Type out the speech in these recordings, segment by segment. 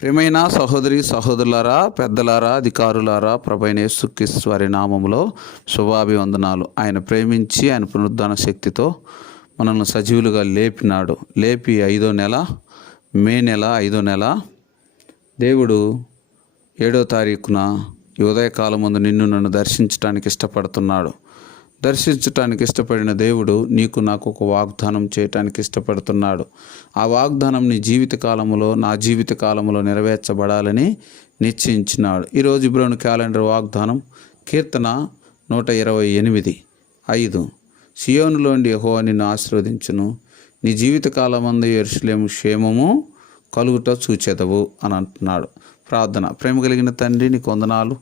ప్రియమైన సహోదరి సహోదరులారా పెద్దలారా అధికారులారా ప్రభైన యేసుక్రీస్తు వారి నామములో శుభాభివందనాలు. ఆయన ప్రేమించి ఆయన పునరుద్ధాన శక్తితో మనల్ని సజీవులుగా లేపినాడు. లేపి ఐదో నెల మే నెల ఐదో నెల దేవుడు ఏడో తారీఖున ఈ ఉదయకాలం ముందు నిన్ను నన్ను దర్శించడానికి ఇష్టపడుతున్నాడు. దర్శించటానికి ఇష్టపడిన దేవుడు నీకు నాకు ఒక వాగ్దానం చేయటానికి ఇష్టపడుతున్నాడు. ఆ వాగ్దానం నీ జీవితకాలంలో నా జీవిత కాలంలో నెరవేర్చబడాలని నిశ్చయించినాడు. ఈరోజు ఇబ్రోను క్యాలెండర్ వాగ్దానం కీర్తన నూట ఇరవై ఎనిమిది ఐదు. సియోనులోండి యహో నిన్ను ఆశీర్వదించును. నీ జీవితకాలం కాలమందు ఎరుసలేము క్షేమము కలుగుట చూచెదవు అని అంటున్నాడు. ప్రార్థన. ప్రేమ కలిగిన తండ్రి నీకు వందనాలు.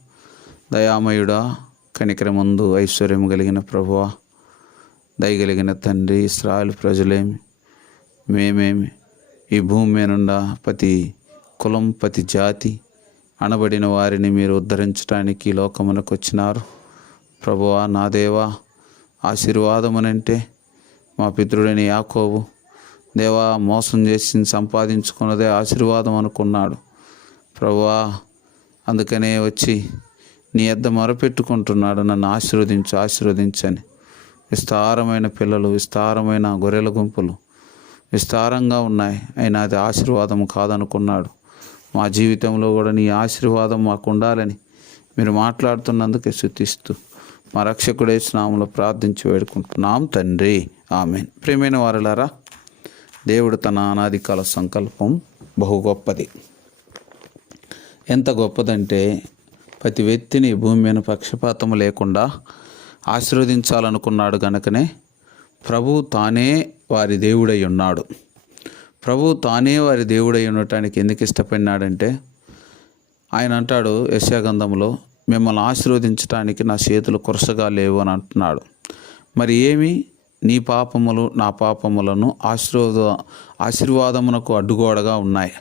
దయామయుడా కనికరమందు ఐశ్వర్యం కలిగిన ప్రభువ దయగలిగిన తండ్రి ఇస్రాయల్ ప్రజలేమి మేమేమి ఈ భూమి మీద ప్రతి కులం ప్రతి జాతి అనబడిన వారిని మీరు ఉద్ధరించడానికి లోకమునకు వచ్చినారు. ప్రభువా నా దేవా ఆశీర్వాదమునంటే మా పితృడైన యాకోబు దేవా మోసం చేసి సంపాదించుకున్నదే ఆశీర్వాదం అనుకున్నాడు. ప్రభువా అందుకనే వచ్చి నీ యొద్ద మొరపెట్టుకుంటున్నాడు నన్ను ఆశీర్వదించు ఆశీర్వదించని. విస్తారమైన పిల్లలు విస్తారమైన గొర్రెల గుంపులు విస్తారంగా ఉన్నాయి. అయినా అది ఆశీర్వాదం కాదనుకున్నాడు. మా జీవితంలో కూడా నీ ఆశీర్వాదం మాకు ఉండాలని మీరు మాట్లాడుతున్నందుకే శుతిస్తూ మా రక్షకుడే స్నామంలో ప్రార్థించి వేడుకుంటున్నాం తండ్రి. ఆమె ప్రేమైన వారులారా దేవుడు తన అనాది కాల సంకల్పం బహు గొప్పది. ఎంత గొప్పదంటే ప్రతి వ్యక్తిని భూమి మీద పక్షపాతం లేకుండా ఆశీర్వదించాలనుకున్నాడు గనుకనే ప్రభు తానే వారి దేవుడై ఉన్నాడు. ప్రభు తానే వారి దేవుడై ఉండటానికి ఎందుకు ఇష్టపడినాడంటే ఆయన అంటాడు యశాగంధంలో మిమ్మల్ని ఆశీర్వదించడానికి నా చేతులు కురసగా లేవు అని అంటున్నాడు. మరి ఏమి? నీ పాపములు నా పాపములను ఆశీర్వాద ఆశీర్వాదమునకు అడ్డుగోడగా ఉన్నాయి.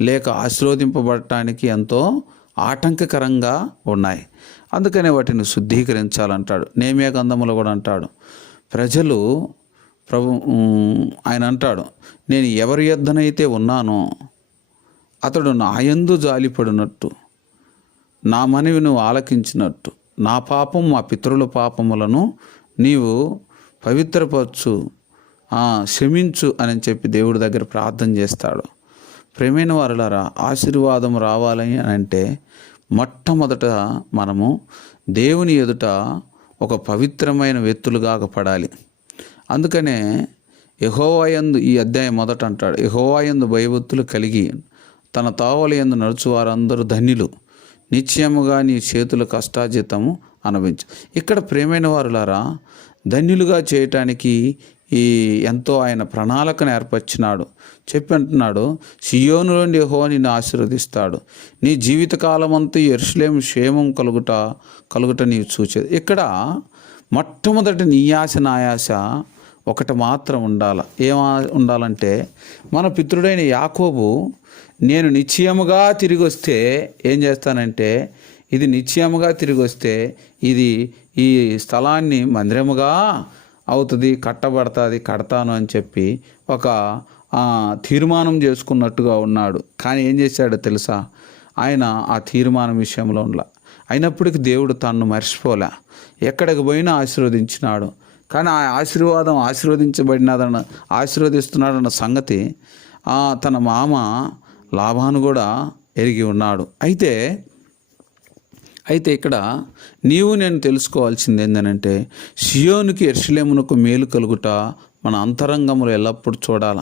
లేక ఆశీర్వదింపబడటానికి ఎంతో ఆటంకకరంగా ఉన్నాయి. అందుకనే వాటిని శుద్ధీకరించాలంటాడు. నేమే గంధములు కూడా అంటాడు. ప్రజలు ప్రభు ఆయన అంటాడు నేను ఎవరి యొద్దనైతే ఉన్నానో అతడు నాయందు జాలిపడినట్టు నా మనవి నువ్వు ఆలకించినట్టు నా పాపం మా పితరుల పాపములను నీవు పవిత్రపరచు క్షమించు అని చెప్పి దేవుడి దగ్గర ప్రార్థన చేస్తాడు. ప్రేమైన వారులారా ఆశీర్వాదం రావాలని అని అంటే మొట్టమొదట మనము దేవుని ఎదుట ఒక పవిత్రమైన వ్యక్తులుగా పడాలి అందుకనే యహోవాయందు ఈ అధ్యాయం మొదట అంటాడు. యహోవాయందు భయభక్తులు కలిగి తన తావల యందు నడుచు వారందరూ ధన్యులు. నిశ్చయముగా నీ చేతుల కష్టాజితము అనుభవించు ఇక్కడ ప్రేమైన వారులారా ధన్యులుగా చేయటానికి ఈ ఎంతో ఆయన ప్రణాళికను ఏర్పరిచినాడు. చెప్పి అంటున్నాడు సియోను నుండి యహో నిన్ను ఆశీర్వదిస్తాడు. నీ జీవితకాలం అంతా ఎరుసలేం క్షేమం కలుగుట కలుగుట నీవు చూచేది. ఇక్కడ మొట్టమొదటి నీ ఆశ ఒకటి మాత్రం ఉండాల. ఏం ఉండాలంటే మన పితృడైన యాకోబు నేను నిశ్చయముగా తిరిగి వస్తే ఏం చేస్తానంటే ఇది నిశ్చయముగా తిరిగి వస్తే ఇది ఈ స్థలాన్ని మందిరముగా అవుతుంది కట్టబడుతుంది కడతాను అని చెప్పి ఒక తీర్మానం చేసుకున్నట్టుగా ఉన్నాడు. కానీ ఏం చేశాడో తెలుసా? ఆయన ఆ తీర్మానం విషయంలో ఉండ అయినప్పటికీ దేవుడు తన్ను మర్చిపోలే. ఎక్కడికి పోయినా ఆశీర్వదించినాడు. కానీ ఆ ఆశీర్వాదం ఆశీర్వదించబడినదన్న ఆశీర్వదిస్తున్నాడన్న సంగతి ఆ, తన మామ లాభాను కూడా ఎరిగి ఉన్నాడు. అయితే అయితే ఇక్కడ నీవు నేను తెలుసుకోవాల్సింది ఏంటంటే షియోనికి ఎర్షలేమునకు మేలు కలుగుట మన అంతరంగములు ఎల్లప్పుడూ చూడాల.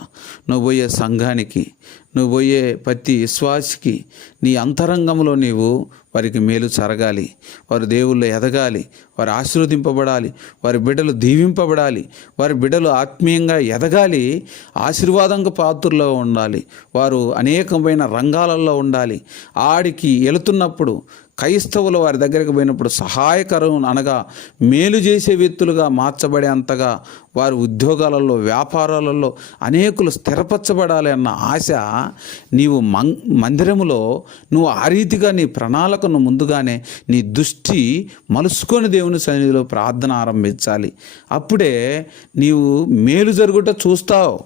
నువ్వు పోయే సంఘానికి నువ్వు పోయే ప్రతి విశ్వాసికి నీ అంతరంగంలో నీవు వారికి మేలు జరగాలి. వారు దేవుళ్ళు ఎదగాలి. వారు ఆశీర్వదింపబడాలి. వారి బిడ్డలు దీవింపబడాలి. వారి బిడ్డలు ఆత్మీయంగా ఎదగాలి. ఆశీర్వాదంగా పాత్రలో ఉండాలి. వారు అనేకమైన రంగాలలో ఉండాలి. ఆడికి వెళుతున్నప్పుడు క్రైస్తవులు వారి దగ్గరికి పోయినప్పుడు సహాయకరం అనగా మేలు చేసే వ్యక్తులుగా మార్చబడే అంతగా వారి ఉద్యోగాలలో వ్యాపారాలలో అనేకులు స్థిరపరచబడాలి అన్న ఆశ నీవు మం మందిరములో నువ్వు ఆ రీతిగా నీ ప్రణాళికను ముందుగానే నీ దృష్టి మలుసుకొని దేవుని సన్నిధిలో ప్రార్థన ఆరంభించాలి. అప్పుడే నీవు మేలు జరుగుట చూస్తావు.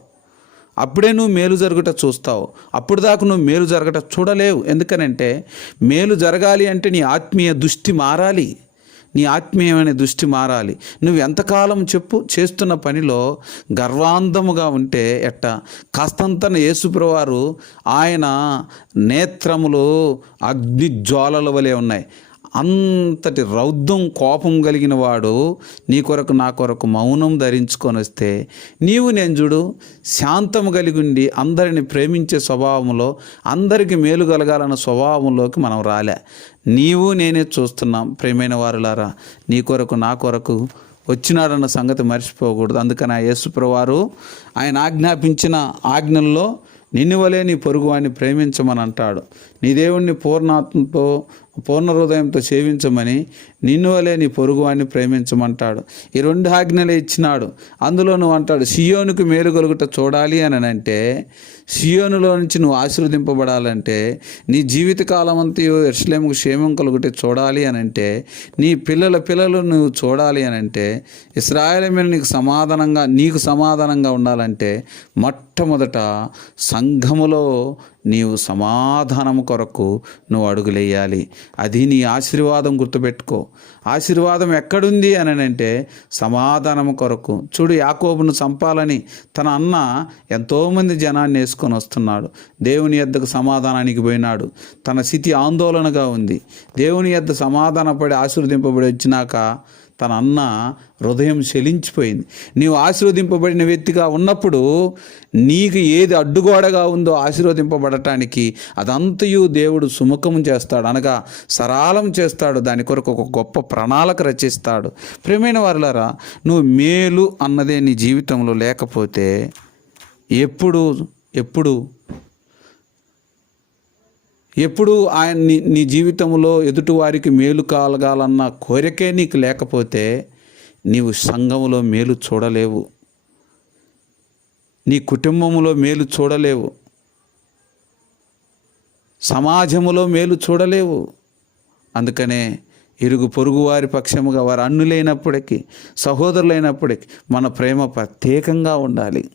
అప్పుడే నువ్వు మేలు జరుగుట చూస్తావు. అప్పుడు దాకా నువ్వు మేలు జరగట చూడలేవు. ఎందుకనంటే మేలు జరగాలి అంటే నీ ఆత్మీయ దృష్టి మారాలి. నీ ఆత్మీయమైన దృష్టి మారాలి. నువ్వు ఎంతకాలం చెప్పు చేస్తున్న పనిలో గర్వాంధముగా ఉంటే ఎట్ట? కాస్తంతన యేసుప్రవారు ఆయన నేత్రములు అగ్ని జ్వాలల వలె ఉన్నాయి. అంతటి రౌద్రం కోపం కలిగిన వాడు నీ కొరకు నా కొరకు మౌనం ధరించుకొని వస్తే నీవు నేను చూడు శాంతము కలిగి ఉండి అందరిని ప్రేమించే స్వభావంలో అందరికీ మేలు కలగాలన్న స్వభావంలోకి మనం రాలే. నీవు నేనే చూస్తున్నాం ప్రేమైన వారులారా. నీ కొరకు నా కొరకు వచ్చినాడన్న సంగతి మర్చిపోకూడదు. అందుకని ఆ యేసుప్రవారు ఆయన ఆజ్ఞాపించిన ఆజ్ఞల్లో నిన్నువలే నీ పొరుగువాడిని ప్రేమించమని అంటాడు. నీ దేవుణ్ణి పూర్ణాత్మతో పూర్ణ హృదయంతో సేవించమని నిన్ను వలే నీ పొరుగువాడిని ప్రేమించమంటాడు. ఈ రెండు ఆజ్ఞలే ఇచ్చినాడు. అందులో నువ్వు అంటాడు సియోనుకు మేలు కలుగుట చూడాలి అని అంటే సియోనులో నుంచి నువ్వు ఆశీర్వదింపబడాలంటే నీ జీవితకాలం అంతయు ఎర్షలేముకు క్షేమం కలుగుటే చూడాలి అని అంటే నీ పిల్లల పిల్లలు నువ్వు చూడాలి అని అంటే ఇస్రాయల మీద నీకు సమాధానంగా నీకు సమాధానంగా ఉండాలంటే మొట్టమొదట సంఘములో నీవు సమాధానము కొరకు నువ్వు అడుగులేయాలి అది నీ ఆశీర్వాదం గుర్తుపెట్టుకో. ఆశీర్వాదం ఎక్కడుంది అని అంటే సమాధానము కొరకు. చూడు యాకోబును చంపాలని తన అన్న ఎంతోమంది జనాన్ని వేసుకొని వస్తున్నాడు. దేవుని యొద్దకు సమాధానానికి పోయినాడు. తన స్థితి ఆందోళనగా ఉంది. దేవుని యొద్ద సమాధానపడి ఆశీర్వదింపబడి వచ్చినాక తన అన్న హృదయం శలించిపోయింది నీవు ఆశీర్వదింపబడిన వ్యక్తిగా ఉన్నప్పుడు నీకు ఏది అడ్డుగోడగా ఉందో ఆశీర్వదింపబడటానికి అదంతయు దేవుడు సుముఖం చేస్తాడు అనగా సరాలం చేస్తాడు దాని కొరకు ఒక గొప్ప ప్రణాళిక రచిస్తాడు. ప్రేమైన వారులారా నువ్వు మేలు అన్నదే నీ జీవితంలో లేకపోతే ఎప్పుడు ఎప్పుడు ఎప్పుడు ఆయన నీ జీవితంలో ఎదుటివారికి మేలు కలగాలన్న కోరికే నీకు లేకపోతే నీవు సంఘములో మేలు చూడలేవు. నీ కుటుంబంలో మేలు చూడలేవు. సమాజంలో మేలు చూడలేవు. అందుకనే ఇరుగు పొరుగు వారి పక్షముగా వారు అన్నులైనప్పటికీ సహోదరులైనప్పటికీ మన ప్రేమ ప్రత్యేకంగా ఉండాలి.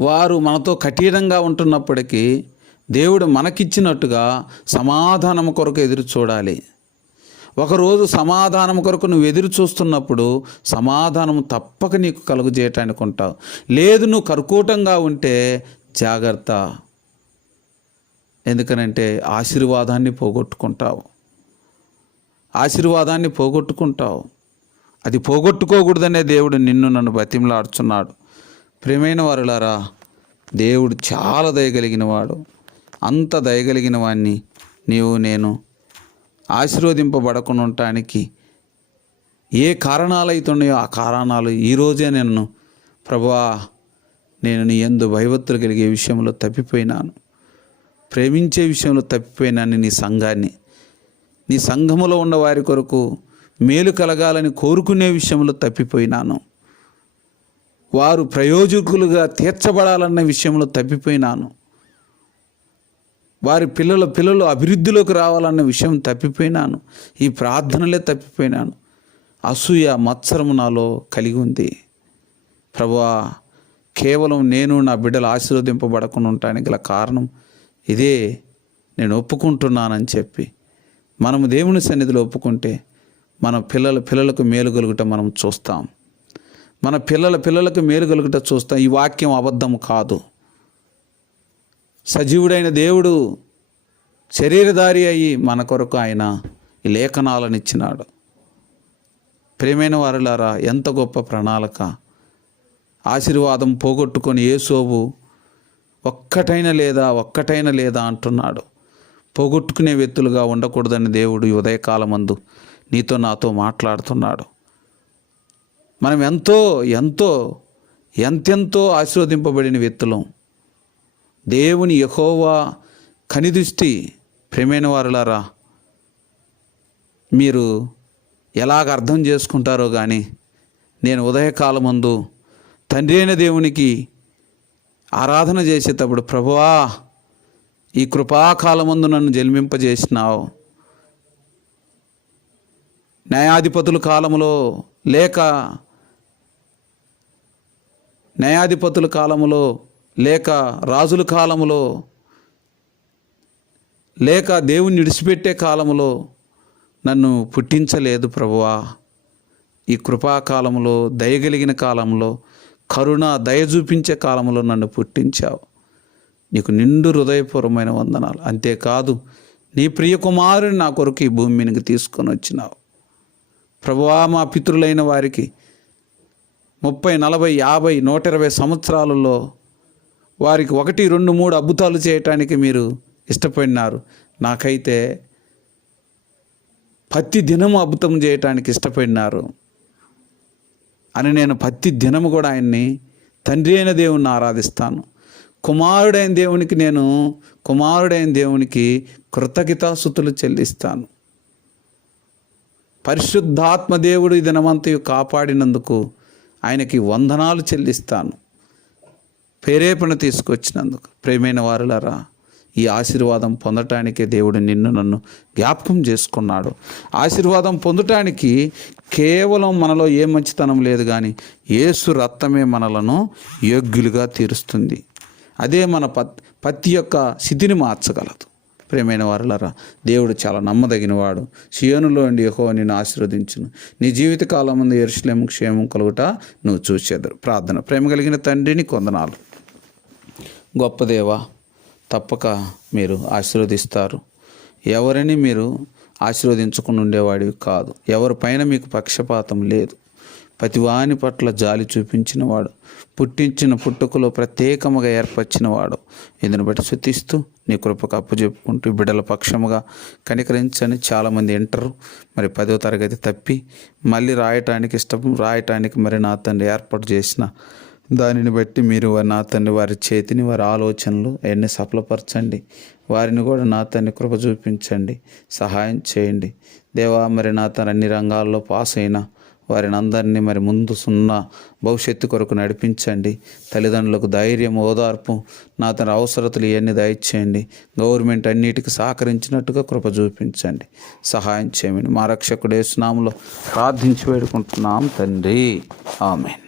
వారు మనతో కఠినంగా ఉంటున్నప్పటికీ దేవుడు మనకిచ్చినట్టుగా సమాధానం కొరకు ఎదురు చూడాలి. ఒకరోజు సమాధానం కొరకు నువ్వు ఎదురు చూస్తున్నప్పుడు సమాధానం తప్పక నీకు కలుగు చేయటానికి ఉంటావు. లేదు నువ్వు కర్కూటంగా ఉంటే జాగ్రత్త. ఎందుకనంటే ఆశీర్వాదాన్ని పోగొట్టుకుంటావు. ఆశీర్వాదాన్ని పోగొట్టుకుంటావు. అది పోగొట్టుకోకూడదనే దేవుడు నిన్ను నన్ను బతిమలాడుచున్నాడు. ప్రేమైన వారులారా దేవుడు చాలా దయగలిగినవాడు అంత దయగలిగిన వాణ్ణి నీవు నేను ఆశీర్వదింపబడకుండా ఉండటానికి ఏ కారణాలు అవుతున్నాయో ఆ కారణాలు ఈరోజే నేను ప్రభా నేను నీ ఎందు భయభత్తులు కలిగే విషయంలో తప్పిపోయినాను. ప్రేమించే విషయంలో తప్పిపోయినాను నీ సంఘాన్ని. నీ సంఘములో ఉన్న వారి కొరకు మేలు కలగాలని కోరుకునే విషయంలో తప్పిపోయినాను. వారు ప్రయోజకులుగా తీర్చబడాలన్న విషయంలో తప్పిపోయినాను. వారి పిల్లల పిల్లలు అభివృద్ధిలోకి రావాలన్న విషయం తప్పిపోయినాను. ఈ ప్రార్థనలే తప్పిపోయినాను. అసూయ మత్సరము నాలో కలిగి ఉంది. ప్రభా కేవలం నేను నా బిడ్డలు ఆశీర్వదింపబడకుండా ఉండటానికి గల కారణం ఇదే. నేను ఒప్పుకుంటున్నానని చెప్పి మనము దేవుని సన్నిధిలో ఒప్పుకుంటే మన పిల్లల పిల్లలకు మేలు కలుగుట మనం చూస్తాం. మన పిల్లల పిల్లలకు మేలు కలుగుట చూస్తాం. ఈ వాక్యం అబద్ధం కాదు. సజీవుడైన దేవుడు శరీరధారి అయ్యి మన కొరకు ఆయన ఈ లేఖనాలను ఇచ్చినాడు ప్రేమైన వారులారా ఎంత గొప్ప ప్రణాళిక. ఆశీర్వాదం పోగొట్టుకొని ఏసోబు ఒక్కటైన లేదా ఒక్కటైన లేదా అంటున్నాడు. పోగొట్టుకునే వ్యక్తులుగా ఉండకూడదని దేవుడు ఈ ఉదయకాలమందు నీతో నాతో మాట్లాడుతున్నాడు. మనం ఎంతో ఎంతో ఎంతెంతో ఆశీర్వదింపబడిన వ్యక్తులం. దేవుని యహోవా కనిదృష్టి ప్రేమైన వారులారా మీరు ఎలాగ అర్థం చేసుకుంటారో కానీ నేను ఉదయకాలమందు తండ్రి అయిన దేవునికి ఆరాధన చేసేటప్పుడు ప్రభువా ఈ కృపాకాలమందు నన్ను జన్మింపజేసినావు. న్యాయాధిపతుల కాలంలో లేక న్యాయాధిపతుల కాలంలో లేక రాజుల కాలంలో లేక దేవుణ్ణి విడిచిపెట్టే కాలంలో నన్ను పుట్టించలేదు ప్రభువా. ఈ కృపాకాలంలో దయగలిగిన కాలంలో కరుణ దయ చూపించే కాలంలో నన్ను పుట్టించావు. నీకు నిండు హృదయపూర్వమైన వందనాలు. అంతేకాదు నీ ప్రియ కుమారుని నా కొరకు ఈ భూమి మీదకి తీసుకొని వచ్చినావు. ప్రభువా మా పితృలైన వారికి ముప్పై నలభై యాభై నూట ఇరవై సంవత్సరాలలో వారికి ఒకటి రెండు మూడు అద్భుతాలు చేయటానికి మీరు ఇష్టపడినారు. నాకైతే ప్రతి దినము అద్భుతం చేయటానికి ఇష్టపడినారు. అని నేను ప్రతి దినము కూడా ఆయన్ని తండ్రి అయిన దేవుణ్ణి ఆరాధిస్తాను. కుమారుడైన దేవునికి నేను కుమారుడైన దేవునికి కృతజ్ఞతాసుతులు చెల్లిస్తాను. పరిశుద్ధాత్మ దేవుడు ఈ దినమంతయు కాపాడినందుకు ఆయనకి వందనాలు చెల్లిస్తాను. ప్రేరేపణ తీసుకొచ్చినందుకు. ప్రేమైన వారులారా ఈ ఆశీర్వాదం పొందటానికే దేవుడు నిన్ను నన్ను జ్ఞాపకం చేసుకున్నాడు. ఆశీర్వాదం పొందటానికి కేవలం మనలో ఏ మంచితనం లేదు కానీ ఏసు రక్తమే మనలను యోగ్యులుగా తీరుస్తుంది. అదే మన పత్ పత్తి యొక్క స్థితిని మార్చగలదు. ప్రేమైన వారులరా దేవుడు చాలా నమ్మదగినవాడు. సియోనులో ఉండి యహో నిన్ను ఆశీర్వదించును. నీ జీవితకాలం ముందు ఎరుసలేము క్షేమం కలుగుట నువ్వు చూసేద్దరు ప్రార్థన ప్రేమ కలిగిన తండ్రిని కొందనాలు. గొప్ప దేవా తప్పక మీరు ఆశీర్వదిస్తారు. ఎవరిని మీరు ఆశీర్వదించకుండా ఉండేవాడివి కాదు. ఎవరి పైన మీకు పక్షపాతం లేదు. ప్రతివాని పట్ల జాలి చూపించినవాడు పుట్టించిన పుట్టుకలో ప్రత్యేకముగా ఏర్పరిచినవాడు ఇందుని బట్టి శుతిస్తూ నీ కృపకు అప్పచెప్పుకుంటూ బిడ్డల పక్షముగా కనికరించని చాలామంది వింటారు మరి పదో తరగతి తప్పి మళ్ళీ రాయటానికి ఇష్టం రాయటానికి మరి నా తండ్రి ఏర్పాటు చేసిన దానిని బట్టి మీరు నా తండ్రి వారి చేతిని వారి ఆలోచనలు అవన్నీ సఫలపరచండి. వారిని కూడా నా తండ్రి కృప చూపించండి. సహాయం చేయండి. దేవా మరి నా తన అన్ని రంగాల్లో పాస్ అయినా వారిని అందరినీ మరి ముందు సున్న భవిష్యత్తు కొరకు నడిపించండి. తల్లిదండ్రులకు ధైర్యం ఓదార్పు నా తన అవసరతలు ఇవన్నీ దయచేయండి. గవర్నమెంట్ అన్నిటికీ సహకరించినట్టుగా కృప చూపించండి. సహాయం చేయమని మా రక్షకుడు యేసునామలో ప్రార్థించి వేడుకుంటున్నాం తండ్రి. ఆమెన్.